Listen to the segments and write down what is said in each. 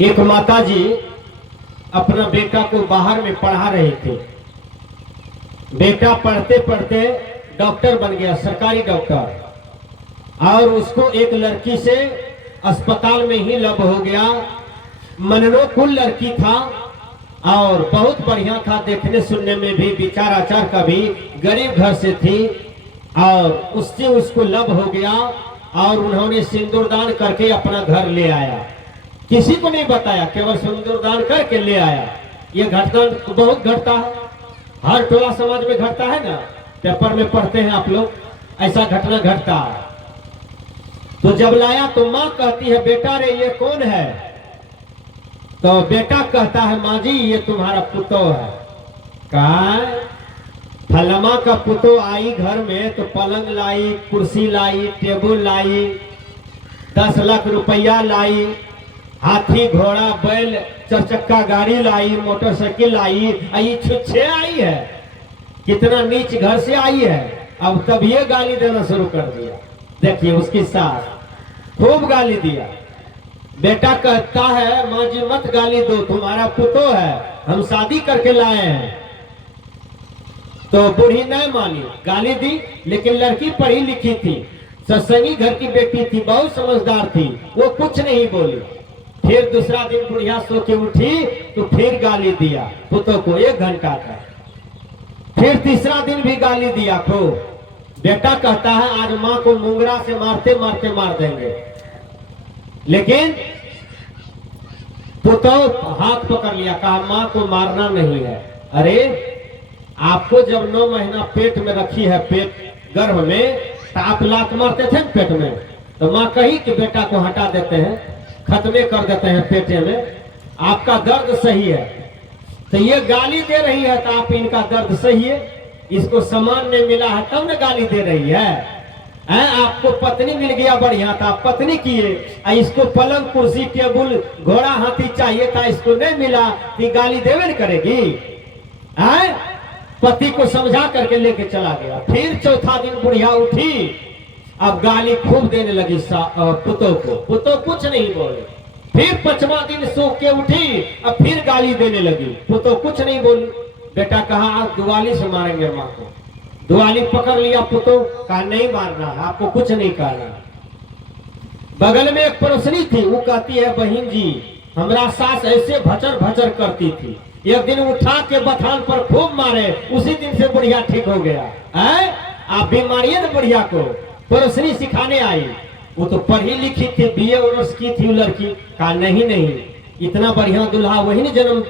एक माताजी अपना बेटा को बाहर में पढ़ा रहे थे। बेटा पढ़ते पढ़ते डॉक्टर बन गया, सरकारी डॉक्टर, और उसको एक लड़की से अस्पताल में ही लव हो गया। मनोकुल लड़की था और बहुत बढ़िया था, देखने सुनने में भी, विचार आचार का भी, गरीब घर से थी और उससे उसको लव हो गया और उन्होंने सिंदूरदान करके अपना घर ले आया। किसी को नहीं बताया, केवल सिंदूरदान करके ले आया। ये घटना तो बहुत घटता है, हर टोला समाज में घटता है ना, पेपर में पढ़ते हैं आप लोग, ऐसा घटना घटता है। तो जब लाया तो माँ कहती है, बेटा रे ये कौन है? तो बेटा कहता है, माँ जी ये तुम्हारा पुतो है। कहा फलमा का पुतो आई घर में तो पलंग लाई, कुर्सी लाई, टेबुल लाई, 10 लाख रुपया लाई, हाथी घोड़ा बैल 4 चक्का गाड़ी लाई, मोटरसाइकिल लाई, ये छुच्छे आई है। कितना नीच घर से आई है। अब तब ये गाली देना शुरू कर दिया। देखिए उसकी सास खूब गाली दिया। बेटा कहता है, माँ जी मत गाली दो, तुम्हारा पुतो है, हम शादी करके लाए हैं। तो बूढ़ी नहीं मानी, गाली दी। लेकिन लड़की पढ़ी लिखी थी, सत्संगी घर की बेटी थी, बहुत समझदार थी, वो कुछ नहीं बोली। फिर दूसरा दिन बुढ़िया सो के उठी तो फिर गाली दिया पुतो को, 1 घंटा का। फिर तीसरा दिन भी गाली दिया खूब। बेटा कहता है, आज माँ को मुंगरा से मारते मारते मार देंगे। लेकिन पुतो हाथ पकड़ लिया, कहा माँ को मारना नहीं है। अरे आपको जब 9 महीना पेट में रखी है, पेट गर्भ में, तो आप लात मारते थे पेट में, तो माँ कही कि बेटा को हटा देते हैं, खत्मे कर देते हैं पेटे में, आपका दर्द सही है। तो ये गाली दे रही है तो आप इनका दर्द सही है, इसको सम्मान नहीं मिला है तब न गाली दे रही है। आपको पत्नी मिल गया बढ़िया था, पत्नी किए, इसको पलंग कुर्सी टेबुल घोड़ा हाथी चाहिए था, इसको नहीं मिला, कि गाली देवे न करेगी। पति को समझा करके लेके चला गया। फिर चौथा दिन बुढ़िया उठी, अब गाली खूब देने लगी पुतो को। पुतो कुछ नहीं बोले। फिर 5वां दिन सो के उठी, अब फिर गाली देने लगी, पुतो कुछ नहीं बोली। बेटा कहा आप दुआली से मारेंगे माँ को। दुआली पकड़ लिया पुतो, कहा नहीं मारना है, आपको कुछ नहीं करना। बगल में एक पड़ोसनी थी, वो कहती है, बहन जी हमारा सास ऐसे भचर भचर करती थी, एक दिन उठा के बथान पर खूब मारे, उसी दिन से बुढ़िया ठीक हो गया। आप बीमारी है ना बुढ़िया को। पड़ोसनी सिखाने आई, वो तो पढ़ी लिखी थी, BA ऑनर्स की थी लड़की। कहा नहीं नहीं, इतना बढ़िया दूल्हा वही ने जन्म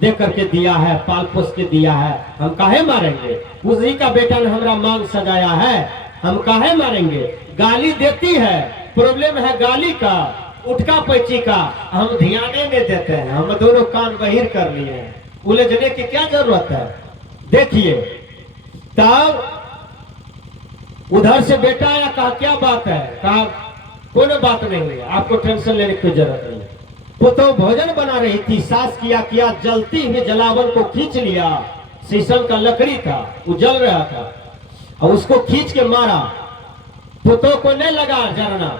दे करके दिया है, पाल पोस के दिया है, हम काहे मारेंगे? उसी का बेटा ने हमारा मांग सजाया है, हम काहे मारेंगे? गाली देती है, प्रॉब्लम है गाली का, उठका पैची का, हम ध्यान नहीं देते हैं, हम दोनों कान बहिर कर लिए हैं, उलझने की क्या जरूरत है? देखिए तब उधर से बेटा आया, कहा क्या बात है? कहा कोई बात नहीं है, आपको टेंशन लेने की जरूरत नहीं है। पुतो भोजन बना रही थी, सास किया जलती हुई जलावन को खींच लिया, शीशम का लकड़ी था, वो जल रहा था, और उसको खींच के मारा। पुतो को नहीं लगा जलना,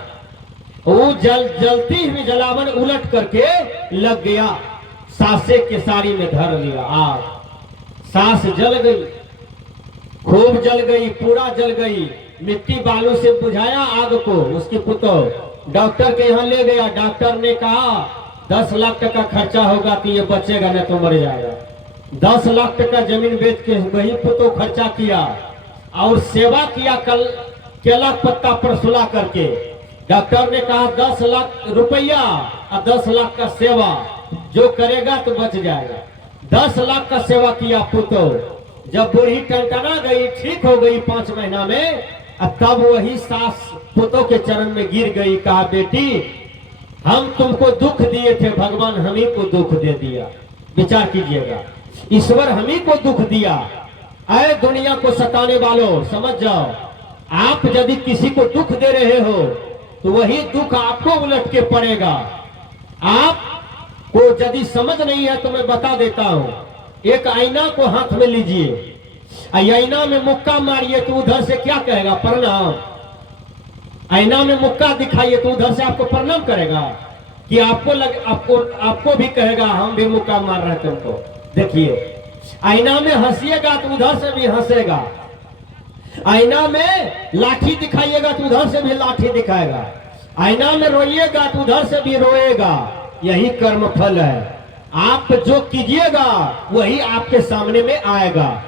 वो जलती हुई जलावन उलट करके लग गया, सासे के साड़ी में धर लिया आग। सास जल गई, खूब जल गई, पूरा जल गई। मिट्टी बालू से बुझाया आग को, उसकी पुतो डॉक्टर के यहाँ ले गया। डॉक्टर ने कहा 10 लाख टका खर्चा होगा कि ये बचेगा, नहीं तो मर जाएगा। 10 लाख टका जमीन बेच के वही पुतो खर्चा किया और सेवा किया, कल केला पत्ता पर सुला करके। डॉक्टर ने कहा 10 लाख रुपया और 10 लाख का सेवा, जो करेगा तो बच जाएगा। 10 लाख का सेवा किया पुतो। जब बूढ़ी टनटना गई, ठीक हो गई 5 महीना में, तब वही सास पुतो के चरण में गिर गई। कहा बेटी हम तुमको दुख दिए थे, भगवान हम ही को दुख दे दिया। विचार कीजिएगा, ईश्वर हम ही को दुख दिया। अरे दुनिया को सताने वालों समझ जाओ, आप यदि किसी को दुख दे रहे हो तो वही दुख आपको उलट के पड़ेगा। आपको यदि समझ नहीं है तो मैं बता देता हूं, एक आईना को हाथ में लीजिए, आईना में मुक्का मारिए तो उधर से क्या कहेगा? प्रणाम। आईना में मुक्का दिखाइए तो उधर से आपको प्रणाम करेगा? कि आपको भी कहेगा हम भी मुक्का मार रहे हैं तुमको। देखिए, आईना में हंसिएगा तो उधर से भी हंसेगा, आईना में लाठी दिखाइएगा तो उधर से भी लाठी दिखाएगा, आईना में रोइएगा तो उधर से भी रोएगा। यही कर्म फल है। आप जो कीजिएगा वही आपके सामने में आएगा।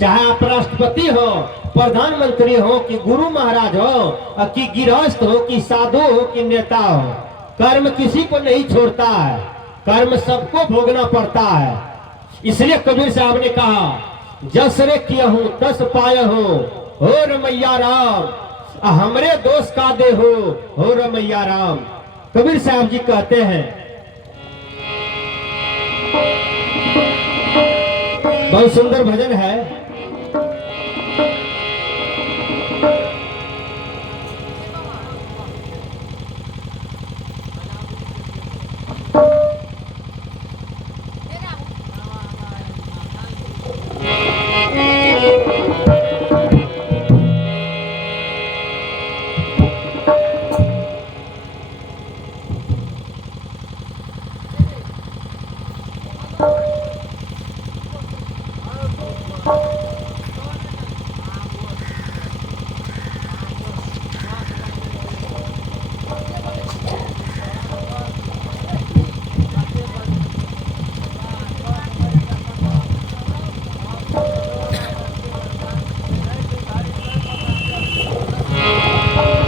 चाहे आप राष्ट्रपति हो, प्रधानमंत्री हो, कि गुरु महाराज हो, कि गृहस्थ हो, कि साधु हो, कि नेता हो, कर्म किसी को नहीं छोड़ता है, कर्म सबको भोगना पड़ता है। इसलिए कबीर साहब ने कहा, जस रे किया हूं तस पाया हूं, हो रमैया राम, हमरे दोष का दे हो रमैया राम। कबीर साहब जी कहते हैं, बहुत सुंदर भजन है।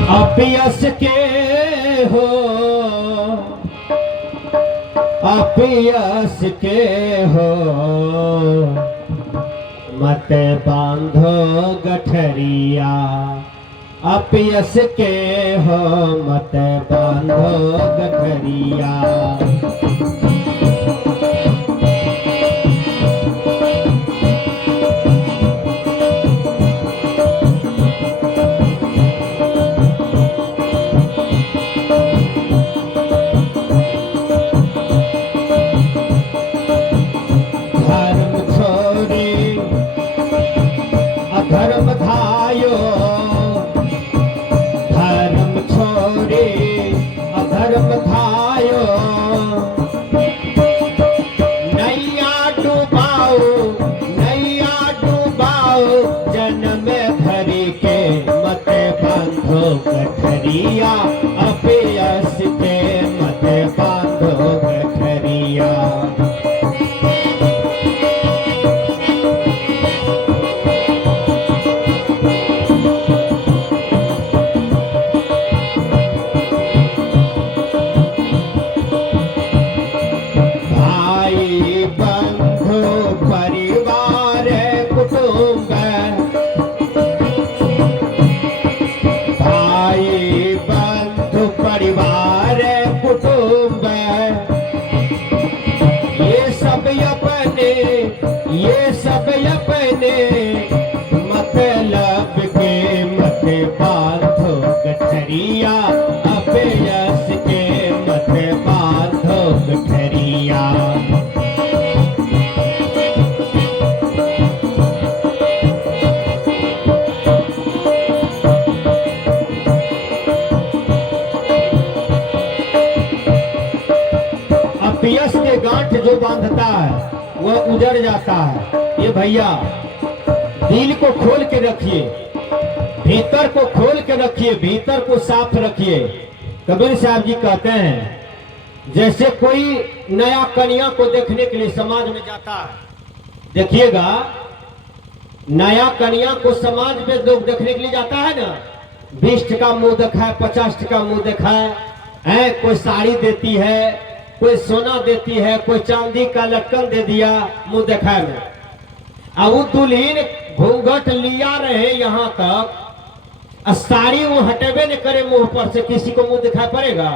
अपियस के हो, अपियस के हो, मत बांधो गठरिया, अपियस के हो, मत बांधो गठरिया। धर्म धायो, धर्म छोड़े अधर्म धायो, नैया डुबाओ, नैया डुबाओ, जन्म भरी के मत बांधो गठरिया, अपयस के मत बांधो गठरिया। परिवार कुटुंब, ये सब अपने, ये सब अपने, मतलब के मत बांधो गठरिया, अपयस के मत बांधो गठरिया। अपयस के गांठ जो बांधता है वह उजड़ जाता है। ये भैया, दिल को खोल के रखिए, भीतर को खोल के रखिए, भीतर को साफ रखिए। कबीर साहब जी कहते हैं, जैसे कोई नया कन्या को देखने के लिए समाज में जाता है, देखिएगा नया कन्या को समाज में लोग देखने के लिए जाता है ना, 20 का मुंह दिखाए, 50 का मुंह दिखाए, कोई साड़ी देती है, कोई सोना देती है, कोई चांदी का लटकन दे दिया मुंह दिखाए में। अब वो दुल्हीन घूंघट लिया रहे यहाँ तक, साड़ी वो हटेबे न करे मुंह पर से, किसी को मुंह दिखाई पड़ेगा?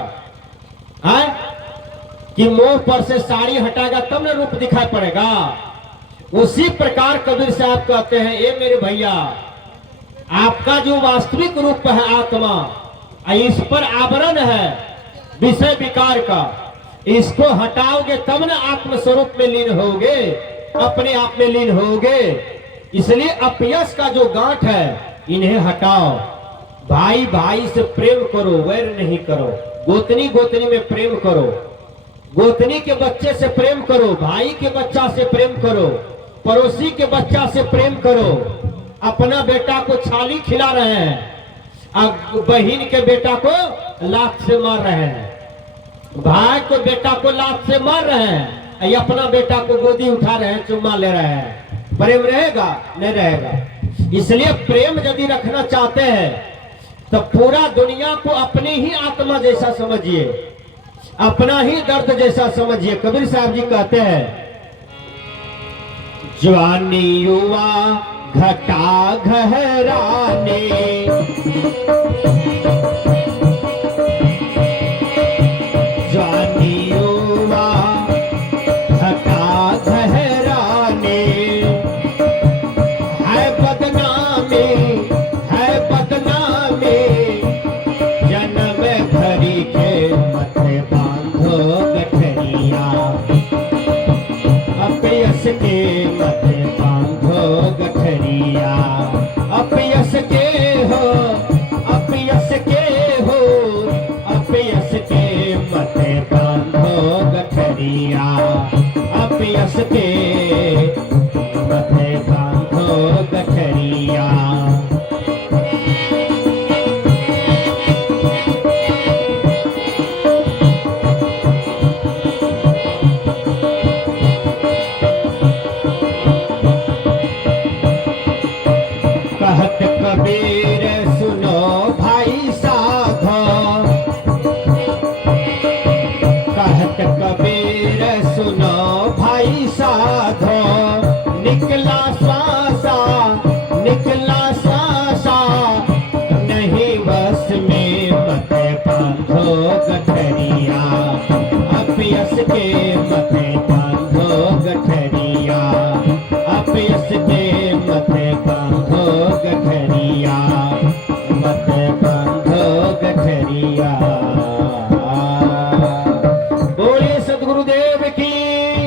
है कि मुंह पर से साड़ी हटाएगा तब न रूप दिखाई पड़ेगा। उसी प्रकार कबीर साहब कहते हैं, ये मेरे भैया, आपका जो वास्तविक रूप है आत्मा, इस पर आवरण है विषय विकार का, इसको हटाओगे तब न आत्म स्वरूप में लीन होगे, अपने आप में लीन होगे। इसलिए अपयस का जो गांठ है इन्हें हटाओ, भाई भाई से प्रेम करो, वैर नहीं करो। गोतनी गोतनी में प्रेम करो, गोतनी के बच्चे से प्रेम करो, भाई के बच्चा से प्रेम करो, पड़ोसी के बच्चा से प्रेम करो। अपना बेटा को छाली खिला रहे हैं, अब बहन के बेटा को लात से मार रहे हैं, भाई को बेटा को लात से मार रहे हैं, ये अपना बेटा को गोदी उठा रहे हैं, चुम्मा ले रहे हैं। प्रेम रहेगा? नहीं रहेगा। इसलिए प्रेम यदि रखना चाहते हैं तो पूरा दुनिया को अपनी ही आत्मा जैसा समझिए, अपना ही दर्द जैसा समझिए। कबीर साहब जी कहते हैं, जवानी युवा घटा घहराने, जवानी युवा घटा घहराने, है बदनामी, है बदनामी, जन्म भरी के मथे बांधो गठरिया, अपयस के मथे बांधो गठरिया, अपयस के हो, अपयस के हो, अपयस के मथे बांधो गठरिया, अपयस के मथे बांधो गठरिया। कहत कबीर सुनो भाई साधो, कहत कबीर सुनो भाई साधो, निकला श्वासा, निकला श्वासा, नहीं बस में मथे बांधो गठरिया, अपयस के मथे बांधो गठरिया, अपयस के मथे बांधो गठरिया।